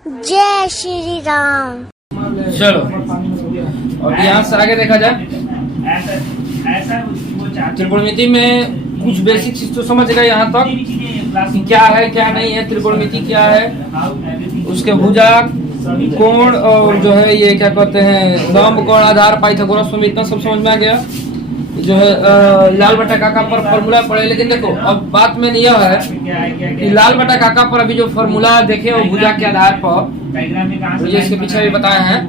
जय श्री राम। चलो और यहाँ से आगे देखा जाए त्रिकोणमिति में कुछ बेसिक चीज तो समझ गए यहाँ तक कि क्या है क्या नहीं है, त्रिकोणमिति क्या है, उसके भुजा कोण और जो है ये क्या कहते हैं लंब कोण आधार पाइथागोरस में इतना सब समझ में आ गया। जो है लाल बटा काका पर फॉर्मूला पढ़े, लेकिन देखो अब बात में यह है कि लाल बटा काका पर अभी जो फॉर्मूला देखे वो भुजा के आधार पर मुझे इसके पीछे भी बताया है,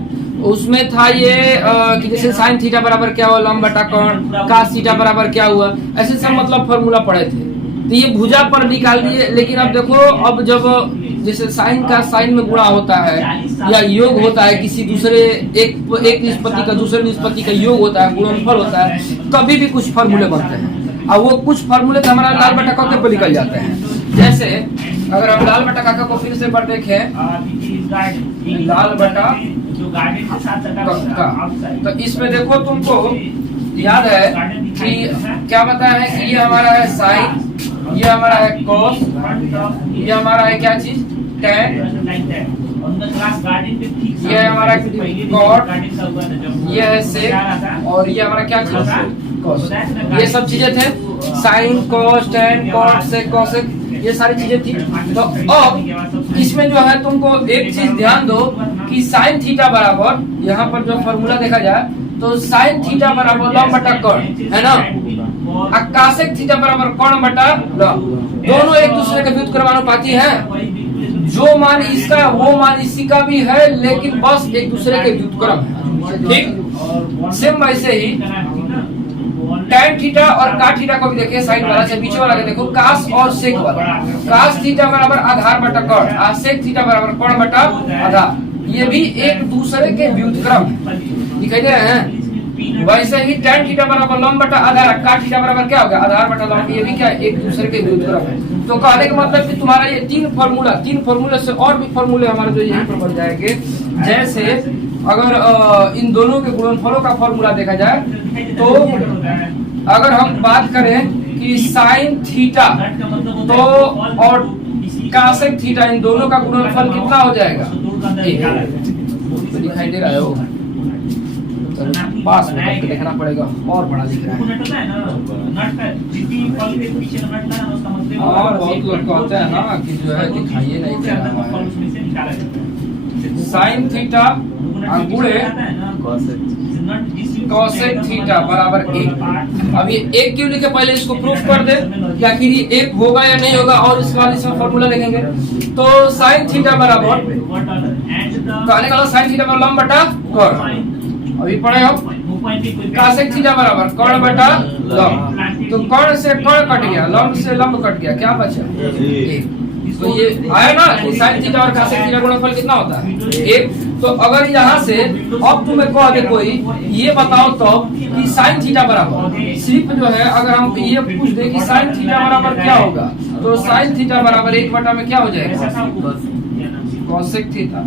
उसमें था ये कि जैसे साइन थीटा बराबर क्या हुआ लंब बटा कोण, कास थीटा बराबर क्या हुआ, ऐसे सब मतलब फॉर्मूला पढ़े थे। तो ये भुजा पर निकाल दिए, लेकिन अब देखो अब जब जैसे साइन का साइन में गुणा होता है या योग होता है, किसी दूसरे एक निष्पत्ति का दूसरे निष्पत्ति का योग होता है, गुणनफल होता है, कभी भी कुछ फॉर्मूले बनते हैं और वो कुछ फॉर्मूले तो हमारा लाल बटा काका पर निकल जाते हैं। जैसे अगर हम लाल बटा काका को फिर से पर देखें, लाल बटा तो इसमें देखो तुमको याद है कि क्या बताया है कि ये हमारा है साइन, ये हमारा है कॉस, ये हमारा है क्या चीज टैन, ये हमारा कॉट, ये है सेक और ये हमारा क्या चीज कॉस। ये सब चीजें थे sine cos tan cot sec cosec, ये सारी चीजें थी। तो अब इसमें जो है तुमको एक चीज ध्यान दो कि साइन थीटा बराबर यहाँ पर जो फॉर्मूला देखा जाए तो साइन थीटा बराबर लंब बटा कोण है ना, कासेक थीटा बराबर कोण बटा लंब, दोनों एक दूसरे के व्युत्क्रमानुपाती है। जो मान इसका वो मान इसी का भी है, लेकिन बस एक दूसरे के व्युत्क्रम है। ठीक सेम वैसे ही टैन थीटा और काट थीटा को भी देखिए, साइन वाला से पीछे वाला देखो कास और सेक वाला, कास थीटा बराबर आधार बटा कोण और सेक थीटा बराबर कोण बटा आधार, ये भी एक दूसरे के व्युत्क्रम दिखाई दे रहे हैं। वैसे ही टैन थीटा बराबर लंब बटा आधार, काट थीटा बराबर क्या होगा आधार बटा लंब, ये भी क्या एक दूसरे के व्युत्क्रम है। तो कहने का मतलब कि तुम्हारा ये तीन फॉर्मूला से और भी फॉर्मूले हमारे जो यहीं पर बन जाएंगे। जैसे अगर इन दोनों के गुणनफलों का फॉर्मूला देखा जाए तो अगर हम बात करें कि साइन थीटा तो और कासेक थीटा, इन दोनों का गुणनफल कितना हो जाएगा, तो दिखाई दे रहा है वो पास में करके देखना पड़ेगा और बड़ा दिख रहा है। और बहुत लोग कहते हैं ना कि जो है दिखाइए नहीं दे रहा है। साइन थीटा गुणे कॉसेक थीटा बराबर 1। अब ये 1 क्यों लिखे, पहले इसको प्रूफ कर दे कि आखिर ये 1 होगा या नहीं होगा, और इसके बाद इसमें फॉर्मूला लिखेंगे। तो साइन थीटा बराबर कहने का साइन थीटा बराबर लंब बटा कोण, अभी पढ़े हो कासेक थीटा बराबर कोण बटा लंब, तो कोण से कोण कट गया, लंब से लंब कट गया, क्या बचा 1। तो ये आया ना कि साइन थीटा और कासेक थीटा गुणनफल कितना होता है 1। तो अगर यहाँ से अब तुम्हें कह दे कोई ये बताओ तो कि साइन थीटा बराबर सिर्फ जो है अगर हम ये पूछ दे कि साइन थीटा बराबर क्या होगा, तो साइन थीटा बराबर 1 बटा में क्या हो जाएगा कॉसेक थीटा।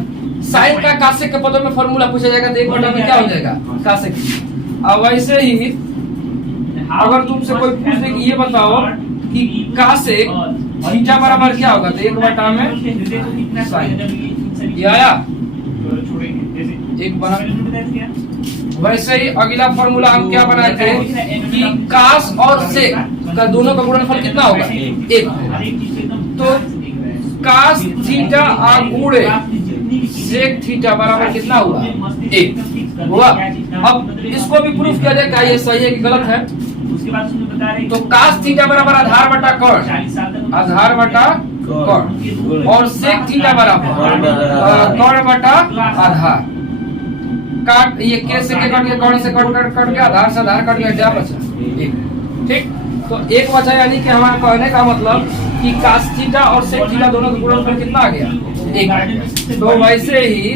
साइन का कासेक के पदों में फॉर्मूला पूछा जाएगा तो 1 बटा में क्या हो जाएगा कासेक। अब वैसे ही अगर तुमसे कोई पूछ दे कि ये बताओ कि कासेक थीटा बराबर क्या होगा, तो 1 बटा में साइन, ये आया 1 बना। वैसे ही अगला फॉर्मूला हम क्या बनाए थे कि कास और सेक का दोनों का गुणनफल कितना होगा 1। तो कास थीटा गुणे सेक थीटा बराबर कितना हुआ 1 हुआ। अब इसको भी प्रूफ किया जाए क्या ये सही है कि गलत है। तो कास थीटा बराबर आधार बटा कोण, आधार बटा कोण, और सेक थीटा बराबर कोण बटा आधार। काट ये के से के कट गया, कोण से कट गया, आधार से आधार कट गया, क्या बचा 1। ठीक, तो 1 बचा, यानी कि हमारे कहने का मतलब कि कास थीटा और सेक थीटा दोनों का गुणनफल कितना आ गया 1। तो वैसे ही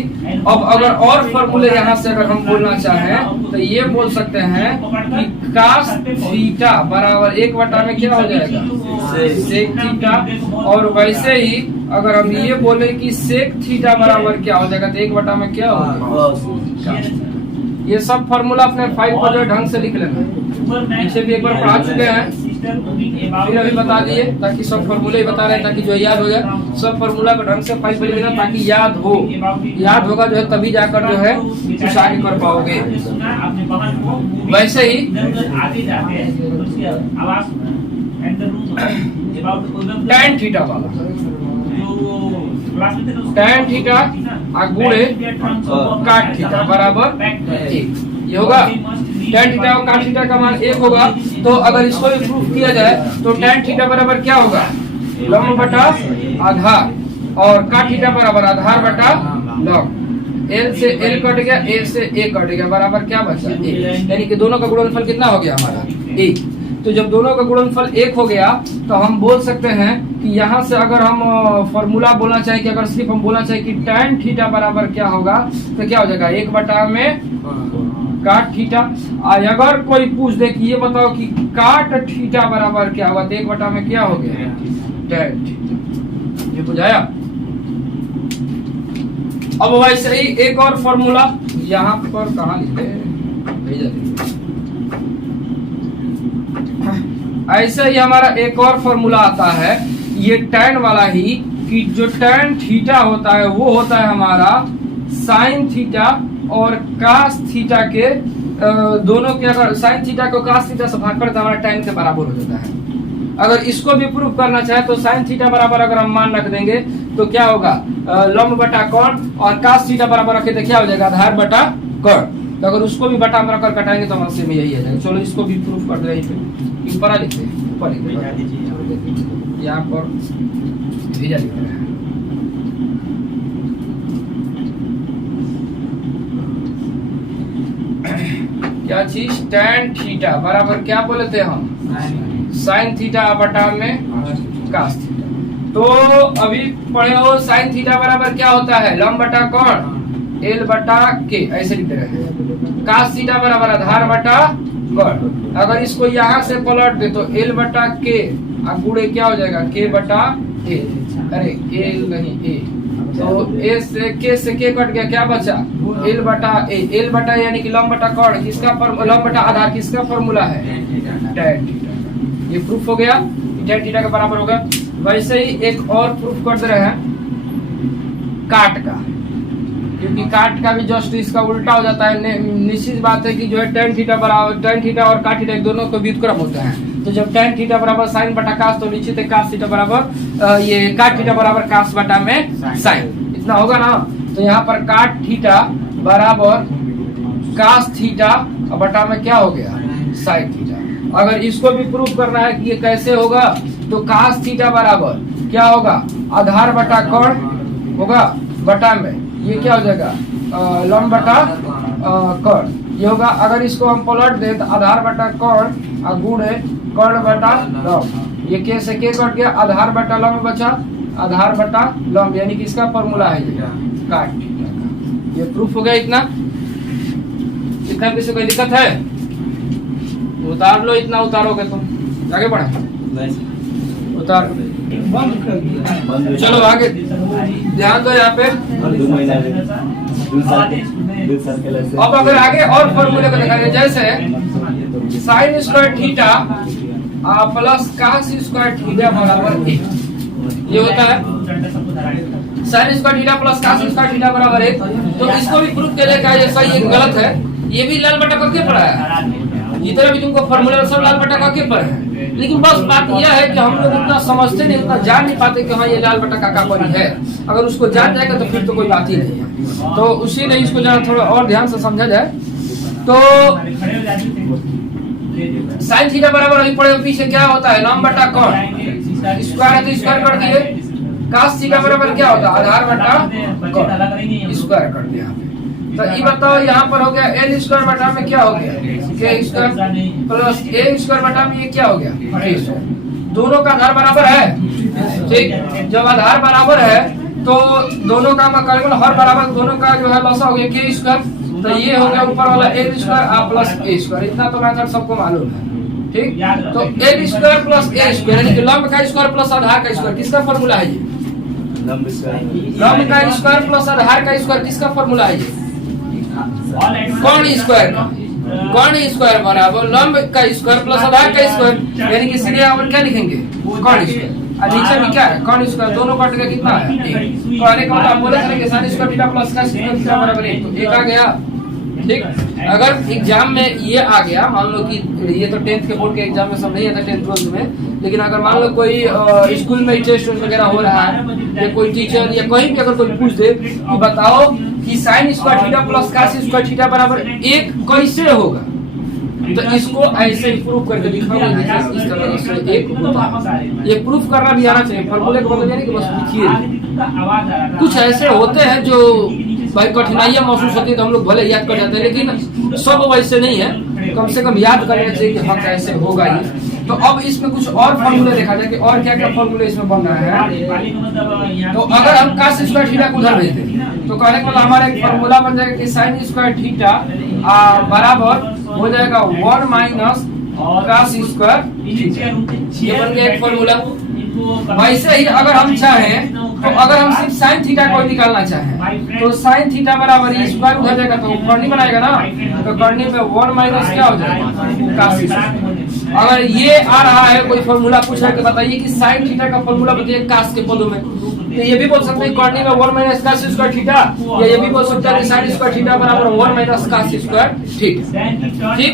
अब अगर और फॉर्मूले यहाँ से अगर हम बोलना चाहें तो ये बोल सकते हैं कि कास थीटा बराबर 1 बटा में क्या हो जाएगा सेक थीटा, और वैसे ही अगर हम ये बोले कि सेक थीटा बराबर क्या हो जाएगा तो 1 बटा में क्या होगा। ये सब फॉर्मूला अपने फाइल पर जो ढंग से लिख लेना, पीछे भी एक बार पढ़ा चुके हैं। फिर अभी बता दिए ताकि सब फॉर्मूले बता रहे हैं ताकि जो याद हो जाए, सब फॉर्मूला को ढंग से फाइल पर लिखना ताकि याद हो, याद होगा जो है तभी जाकर जो है कुछ आगे कर पाओगे। वैसे ही tan थीटा वाला, tan थीटा गुणे cot थीटा बराबर 1 ये होगा। tan थीटा और cot थीटा का मान 1 होगा, तो अगर इसको भी प्रूफ किया जाए तो tan थीटा बराबर क्या होगा, लंब बटा आधार, और cot थीटा बराबर आधार बटा लंब। L से L कट गया, A से A कट गया, बराबर क्या बचा, A। यानी कि दोनों का गुणनफल कितना हो गया हमारा, 1। तो जब दोनों का गुणनफल 1 हो गया तो हम बोल सकते हैं कि यहाँ से अगर हम फॉर्मूला बोलना चाहे कि अगर सिर्फ हम बोलना चाहे कि tan थीटा बराबर क्या होगा, तो क्या हो जाएगा 1 बटा में cot थीटा। अगर कोई पूछ दे कि ये बताओ कि cot थीटा बराबर क्या होगा, तो 1 बटा में क्या हो गया tan थीटा। ये बुझाया। अब वैसे ही एक और फॉर्मूला यहाँ पर कहाँ लिखे, भेजा दीजिए। ऐसे ही हमारा एक और फॉर्मूला आता है, ये tan वाला ही, कि जो tan थीटा होता है वो होता है हमारा sin थीटा और cos थीटा के दोनों के, अगर sin थीटा को cos थीटा से भाग कर तो हमारा tan के बराबर हो जाता है। अगर इसको भी प्रूफ करना चाहे तो sin थीटा बराबर अगर हम मान रख देंगे तो क्या होगा, लंब बटा कोण, और cos थीटा बराबर रखे तो क्या हो जाएगा, आधार बटा कोण। तो अगर उसको भी बटा में रखकर कटाएंगे तो हमसे में यही आ जाएगा। चलो इसको भी प्रूफ कर दे रहे हैं, ऊपर लिखते हैं, ऊपर लिखते यहाँ पर भेजा लिखते हैं। क्या चीज, tan थीटा बराबर क्या बोले थे हम, sin थीटा बटा में cos थीटा। तो अभी पढ़े हो sin थीटा बराबर क्या होता है, लंब बटा कोण L बटा K, ऐसे लिखते रहे। cos थीटा बराबर आधार बटा कोण। अगर इसको यहाँ से पलट दे तो L बटा K गुणे क्या हो जाएगा, K बटा A, अरे L नहीं A, तो A से K कट गया, क्या बचा L बटा A। L बटा यानी कि लंब बटा कोण किसका, लंब बटा आधार किसका फॉर्मूला है, tan थीटा। ये प्रूफ हो गया, tan थीटा के बराबर होगा। वैसे ही एक और प्रूफ कर दे रहे हैं काट का, क्योंकि काट का भी जस्ट इसका उल्टा हो जाता है। निश्चित बात है कि जो है tan थीटा बराबर, tan थीटा और cot थीटा दोनों को व्युत्क्रम होते हैं। तो जब tan थीटा बराबर sin बटा cos, तो निश्चित है cos थीटा बराबर ये cot थीटा बराबर cos बटा में sin, इतना होगा ना। तो यहाँ पर cot थीटा बराबर cos थीटा बटा में क्या हो गया, sin थीटा। अगर इसको भी प्रूफ करना है कि ये कैसे होगा, तो cos थीटा बराबर क्या होगा, आधार बटा कोण होगा बटा में ये क्या हो जाएगा, लंब बटा कोण ये होगा। अगर इसको हम पलट दें तो आधार बटा कोण गुणे कोण बटा लंब, ये K से K कट गया, आधार बटा लंब बचा, आधार बटा लंब, यानी कि इसका फॉर्मूला है ये cot थीटा का। ये प्रूफ हो गया। इतना इतना किसी कोई दिक्कत है, उतार लो, इतना उतारोगे तुम, आगे बढ़े उतार। चलो आगे ध्यान दो यहाँ पे। अब अगर आगे और फॉर्मूले को देखा जाए, जैसे sine square theta plus cos square theta बराबर 1, ये होता है sine square theta plus cos square theta बराबर 1। तो इसको भी प्रूफ किया जाएगा, ये सही है गलत है, ये भी लाल बटा करके पढ़ा है, जितना भी तुमको फॉर्मूले सब लाल बटा करके पढ़े हैं। लेकिन बस बात यह है कि हम लोग उतना समझते नहीं, उतना जान नहीं पाते कि हाँ ये लाल बटा काका परी है। अगर उसको जान जाएगा तो फिर तो कोई बात ही नहीं है। तो उसी नहीं, इसको जरा थोड़ा और ध्यान से समझा जाए तो साइन थीटा बराबर अभी पढ़े पीछे क्या होता है, लंब बटा कोण, स्क्वायर है तो स्क्वायर कर दिए। cos थीटा बराबर क्या होता है, आधार बटा कोण, स्क्वायर कर दिया। तो ये बताओ यहाँ पर हो गया L स्क्वायर बटा में क्या हो गया, K square plus A square बटा में ये क्या हो गया, दोनों का आधार बराबर है। ठीक, जब आधार बराबर है तो दोनों का मकैनिकल हर बराबर, दोनों का जो है लसा हो गया K स्क्वायर, तो ये हो गया ऊपर वाला L स्क्वायर आ प्लस A स्क्वायर। इतना तो मेथड सबको मालूम है। ठीक, तो L square plus A square यानी कि लंब का स्क्वायर प्लस आधार का स्क्वायर, किसका फॉर्मूला है ये, लंब का स्क्वायर प्लस आधार का स्क्वायर, किसका फॉर्मूला है ये, कोण स्क्वायर का। कर्ण स्क्वायर बराबर लंब का स्क्वायर प्लस आधार का स्क्वायर, यानी कि सीधे यहाँ पर क्या लिखेंगे कर्ण स्क्वायर, और नीचे में क्या है कर्ण स्क्वायर, दोनों कट का कितना है 1। तो आने का मतलब बोले थे कि sin स्क्वायर थीटा प्लस का स्क्वायर थीटा बराबर 1, तो 1 आ गया। ठीक, अगर एग्जाम में ये आ गया, मान लो कि ये तो 10th के बोर्ड के एग्जाम में सब नहीं आता 10th 12th में, लेकिन अगर मान लो कोई स्कूल में टेस्ट वगैरह हो रहा है या कोई टीचर या कहीं भी अगर कोई पूछ दे कि बताओ कि sin square theta plus cos square theta बराबर 1 कैसे होगा, तो इसको ऐसे ही प्रूफ करके दिखाओगे इस तरह से एक होता है। ये प्रूफ करना भी आना चाहिए, फॉर्मूले को बदल यानी कि बस लिखिए। कुछ ऐसे होते हैं जो भाई कठिनाइयां महसूस होती है तो हम लोग भले याद कर जाते हैं, लेकिन सब वैसे नहीं है, कम से कम याद करना चाहिए कि हाँ कैसे होगा ये। तो अब इसमें कुछ और फॉर्मूले देखा जाए कि और क्या क्या फॉर्मूले इसमें बन रहा है। तो अगर हम cos स्क्वायर थीटा को उधर भेज दें तो कहने का हमारा एक फॉर्मूला बन जाएगा कि sin स्क्वायर थीटा बराबर हो जाएगा 1 माइनस cos स्क्वायर थीटा। ये बन गया एक फॉर्मूला। वैसे ही अगर हम चाहें तो अगर हम सिर्फ sin थीटा को निकालना चाहें तो sin थीटा बराबर स्क्वायर उधर जाएगा तो कर्णी बनाएगा ना, तो कर्णी में 1 माइनस क्या हो जाएगा cos स्क्वायर। अगर ये आ रहा है कोई फॉर्मूला पूछ रहा है कि बताइए कि sin थीटा का फॉर्मूला बताइए cos के पदों में, तो ये भी बोल सकते हैं कर्णी में 1 माइनस cos स्क्वायर थीटा, या ये भी बोल सकते हैं sin स्क्वायर थीटा बराबर 1 माइनस cos स्क्वायर थीटा। ठीक,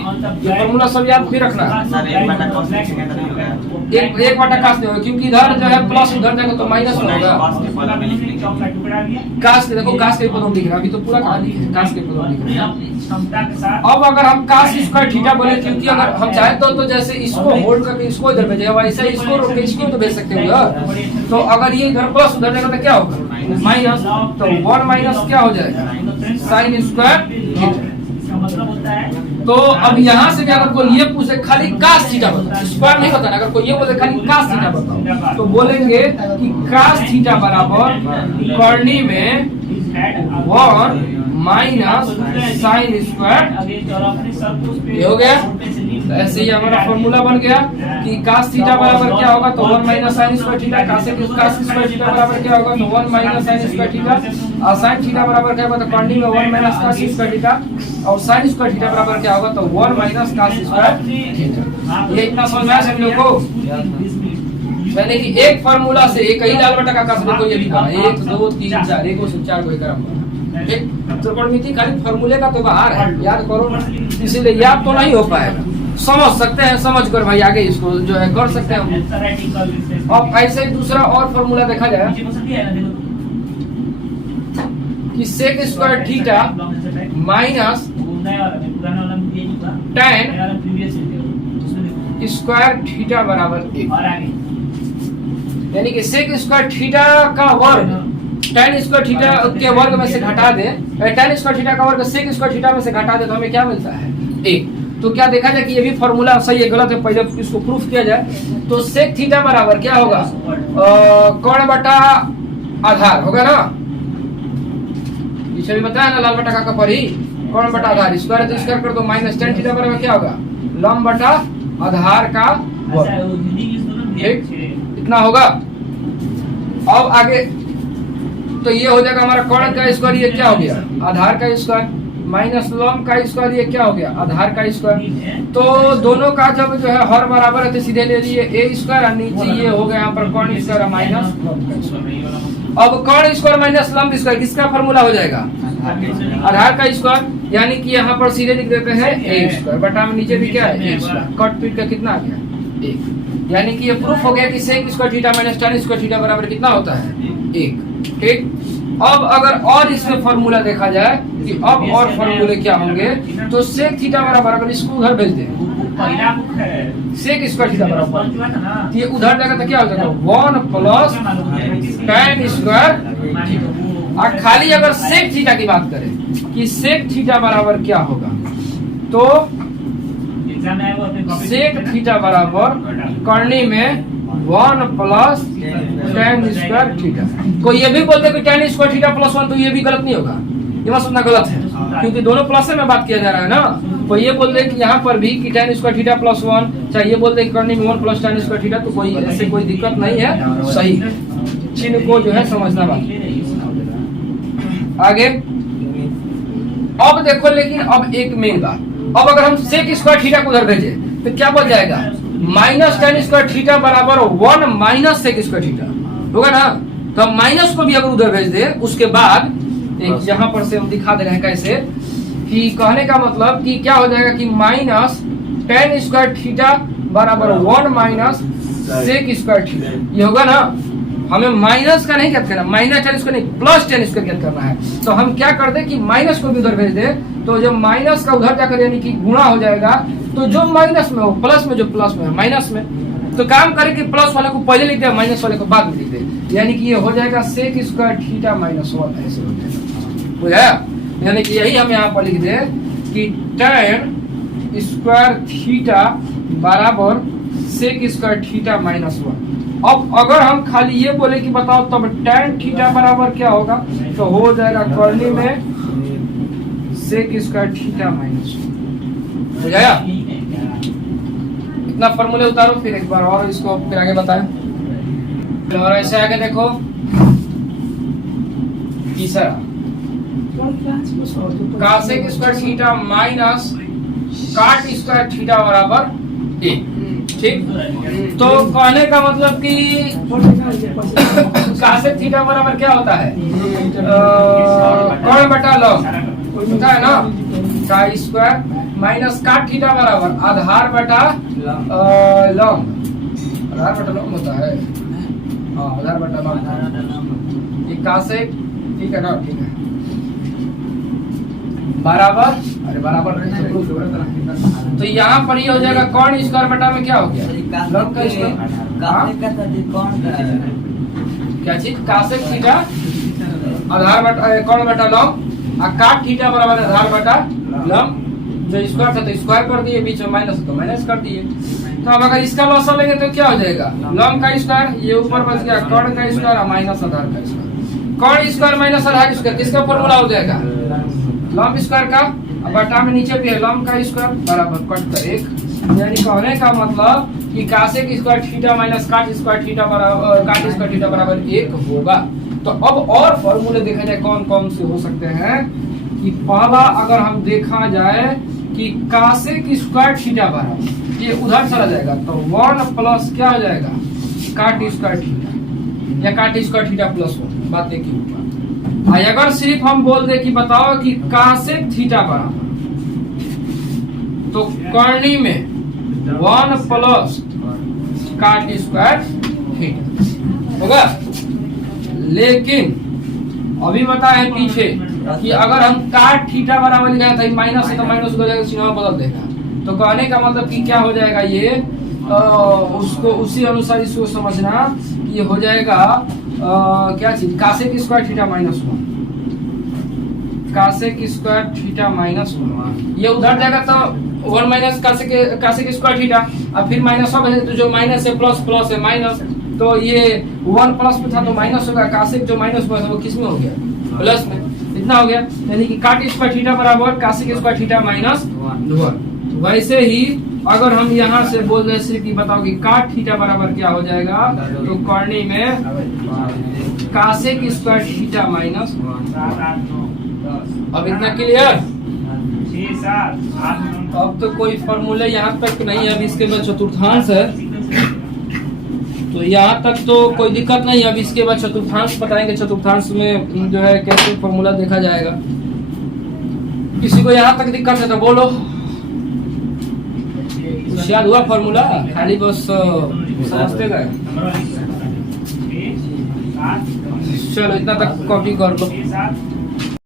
ये फॉर्मूला सब याद भी रखना है। एक बटा cos नहीं होगा क्योंकि इधर जो है प्लस उधर जाएगा तो माइनस होगा। cos के देखो cos के पदों दिख रहा है, अभी तो पूरा कहानी है cos के पदों दिख रहा है। अब अगर हम cos स्क्वायर थीटा बोले, क्योंकि अगर हम चाहे तो जैसे इसको होल्ड करके इसको इधर भेजेगा, वैसे इसको रोक के इसको तो भेज सकते हो। तो अगर ये इधर प्लस उधर जाएगा तो क्या होगा माइनस, तो 1 माइनस क्या हो जाएगा sin स्क्वायर थीटा। तो अब यहाँ से भी अगर कोई ये पूछे खाली cos थीटा बताओ, स्क्वायर नहीं बताना, अगर कोई ये बोले खाली cos थीटा बताओ तो बोलेंगे कि cos थीटा बराबर कर्णी में 1 माइनस sin स्क्वायर, ये हो गया। तो ऐसे ही हमारा फॉर्मूला बन गया कि cos थीटा बराबर क्या होगा तो 1 minus sin square theta, cos square theta बराबर क्या होगा तो 1 माइनस sin स्क्वायर थीटा, और sin थीटा बराबर क्या होगा तो कर्णी में 1 माइनस cos स्क्वायर थीटा, और sin स्क्वायर थीटा बराबर क्या होगा तो 1 माइनस cos स्क्वायर थीटा। ये इतना समझ में आया सब लोगों को? यानी कि एक फार्मूला से एक ही लाल बटा का cos को ये भी कहा 1 2 3 4 1 से 4 को क्रम एक त्रिकोणमिति खाली फार्मूले का तो बाहर है, याद करो, इसीलिए याद तो नहीं हो पाएगा, समझ सकते हैं, समझ कर भाई आगे इसको जो है कर सकते हैं। अब ऐसे ही दूसरा और फॉर्मूला देखा जाए कि sec square theta minus tan square theta बराबर 1, यानी कि सेक स्क्वायर थीटा का वर्ग tan स्क्वायर थीटा के वर्ग में से घटा दे, tan स्क्वायर थीटा का वर्ग सेक स्क्वायर थीटा में से घटा दे तो हमें क्या मिलता है 1। तो क्या देखा जाए कि ये भी फॉर्मूला सही है गलत है, पहले इसको प्रूफ किया जाए। तो सेक थीटा बराबर क्या होगा कर्ण बटा आधार होगा ना, पीछे भी बताया ना लाल बटा का पर ही कर्ण बटा आधार, स्क्वायर तो स्क्वायर कर दो, माइनस tan थीटा बराबर क्या होगा लंब बटा आधार का वर्ग। ठीक, इतना होगा। अब आगे तो ये हो जाएगा हमारा कर्ण का स्क्वायर, ये क्या हो गया आधार का स्क्वायर, माइनस लंब का स्क्वायर, ये क्या हो गया आधार का स्क्वायर। तो दोनों का जब जो है हर बराबर है तो सीधे ले लिए a स्क्वायर, और नीचे ये हो गया यहाँ पर कर्ण स्क्वायर माइनस लंब का स्क्वायर। अब कर्ण स्क्वायर माइनस लंब स्क्वायर किसका फॉर्मूला हो जाएगा आधार का स्क्वायर, यानी कि यहाँ पर सीधे लिख देते हैं a स्क्वायर बटा में नीचे भी क्या है a स्क्वायर, कट पीट का कितना आ गया 1, यानी कि ये प्रूफ हो गया कि sec square theta minus tan square theta बराबर कितना होता है 1। ठीक, अब अगर और इसमें फॉर्मूला देखा जाए कि अब और फॉर्मूले क्या होंगे, तो सेक थीटा बराबर अगर इसको उधर भेज दें सेक स्क्वायर थीटा बराबर तो ये उधर जाएगा तो क्या हो जाएगा 1 प्लस tan स्क्वायर थीटा। और खाली अगर सेक थीटा की बात करें कि सेक थीटा बराबर क्या होगा, तो सेक थीटा बराबर कर्णी में 1 प्लस tan स्क्वायर थीटा। कोई ये भी बोलते कि tan स्क्वायर थीटा प्लस 1, तो ये भी गलत नहीं होगा, ये बस उतना गलत है क्योंकि दोनों प्लस में बात किया जा रहा है ना। तो ये बोलते कि यहाँ पर भी कि tan स्क्वायर थीटा प्लस 1, चाहे ये बोलते कर्णी में 1 प्लस tan स्क्वायर थीटा, तो कोई ऐसे कोई दिक्कत नहीं है, सही है, चिन्ह को जो है समझना बात। आगे अब देखो, लेकिन अब एक मेन बात अब अगर हम सेक स्क्वायर थीटा को उधर भेजे तो क्या बच जाएगा, माइनस टेन स्क्वायर थीटा बराबर 1 माइनस सेक स्क्वायर थीटा होगा ना। तो हम माइनस को भी अगर उधर भेज दे उसके बाद एक यहाँ पर से हम दिखा दे रहे हैं कैसे, कि कहने का मतलब कि क्या हो जाएगा कि माइनस टेन स्क्वायर थीटा बराबर 1 माइनस सेक स्क्वायर थीटा, ये होगा ना। हमें माइनस का नहीं ज्ञात करना, माइनस टेन स्क्वायर नहीं प्लस टेन स्क्वायर ज्ञात करना है। तो हम क्या कर दे कि माइनस को भी उधर भेज दे, तो जब माइनस का उधर जाकर यानी कि गुणा हो जाएगा, तो जो माइनस में हो प्लस में, जो प्लस में है माइनस में। तो काम करे कि प्लस वाले को पहले लिख दे, माइनस वाले को बाद में लिख दे, यानी कि ये हो जाएगा सेक स्क्वायर थीटा माइनस 1 ऐसे हो जाएगा, बुझा। यानी कि यही हम यहाँ पर लिख दे कि टेन स्क्वायर थीटा बराबर सेक स्क्वायर थीटा माइनस 1। अब अगर हम खाली ये बोले कि बताओ तब टेन थीटा बराबर क्या होगा, तो हो जाएगा कर्ली में सेक स्क्वायर थीटा माइनस 1, बुझाया। इतना फॉर्मूले उतारो, फिर एक बार और इसको फिर आगे बताएं। और ऐसे आगे देखो तीसरा cosec square theta minus cot square theta बराबर 1, ठीक। तो कहने का मतलब कि कासेक थीटा बराबर क्या होता है, कौन बटा लॉग होता है ना, का स्क्वायर माइनस काट थीटा बराबर आधार बटा लॉग, आधार बटा लॉग होता है, हाँ आधार बटा लॉग, ये कासेक, ठीक है ना, ठीक है बराबर, अरे बराबर तो यहाँ पर ये हो जाएगा कौन स्क्वायर बटा में क्या हो गया, लॉग का स्क्वायर, क्या चीज कासेक थीटा आधार बटा कौन बटा लॉग, और काट थीटा बराबर आधार बटा लॉग, जो स्क्वायर था तो स्क्वायर कर दिए, बीच में माइनस तो माइनस कर दिए। तो अब अगर इसका लॉस लेंगे तो क्या हो जाएगा, लॉग का स्क्वायर, ये ऊपर बच गया कौन का स्क्वायर और माइनस आधार का स्क्वायर, कौन स्क्वायर माइनस आधार स्क्वायर किसका फॉर्मूला हो जाएगा, लॉग स्क्वायर का, बटा में नीचे भी है लॉग का स्क्वायर बराबर कट कर 1। यानी कहने का मतलब कि cosec square theta minus cot square theta बराबर काट स्क्वायर थीटा बराबर 1 होगा। तो अब और फॉर्मूले देखा जाए कौन कौन से हो सकते हैं, कि पहला अगर हम देखा जाए कि कासेक स्क्वायर थीटा बराबर, ये उधर चला जाएगा तो 1 प्लस क्या हो जाएगा, काट स्क्वायर थीटा, या काट स्क्वायर थीटा प्लस 1, बात एक ही ऊपर। अगर सिर्फ हम बोल दे कि बताओ कि कासेक थीटा बराबर, तो कर्णी में 1 प्लस काट स्क्वायर थीटा होगा। लेकिन अभी बताया है पीछे कि अगर हम काट थीटा बराबर लिखा था माइनस है तो माइनस हो जाएगा, चिन्ह बदल देगा। तो कहने का मतलब कि क्या हो जाएगा, ये उसको उसी अनुसार इसको समझना, ये हो जाएगा क्या चीज, cosec square theta minus 1, cosec square theta minus 1, ये उधर जाएगा तो 1 माइनस कासेक स्क्वायर थीटा, और फिर माइनस होगा तो जो माइनस है प्लस, प्लस है माइनस, तो ये 1 प्लस में था तो माइनस होगा, कासेक जो माइनस में वो किस में हो गया, प्लस में, इतना हो गया। यानी कि काट स्क्वायर थीटा बराबर कासेक स्क्वायर थीटा माइनस 1। वैसे ही अगर हम यहाँ से बोल रहे सिर्फ बताओ कि काट थीटा बराबर क्या हो जाएगा, तो कर्णी में कासेक स्क्वायर थीटा माइनस 1। अब इतना क्लियर, अब तो कोई फॉर्मूले यहाँ तक नहीं है, अब इसके बाद चतुर्थांश है, तो यहाँ तक तो कोई दिक्कत नहीं है। अब इसके बाद चतुर्थांश बताएंगे, चतुर्थांश में जो है कैसे फॉर्मूला देखा जाएगा। किसी को यहाँ तक दिक्कत है तो बोलो, याद हुआ फॉर्मूला, खाली बस समझते गए। चलो इतना तक कॉपी कर लो।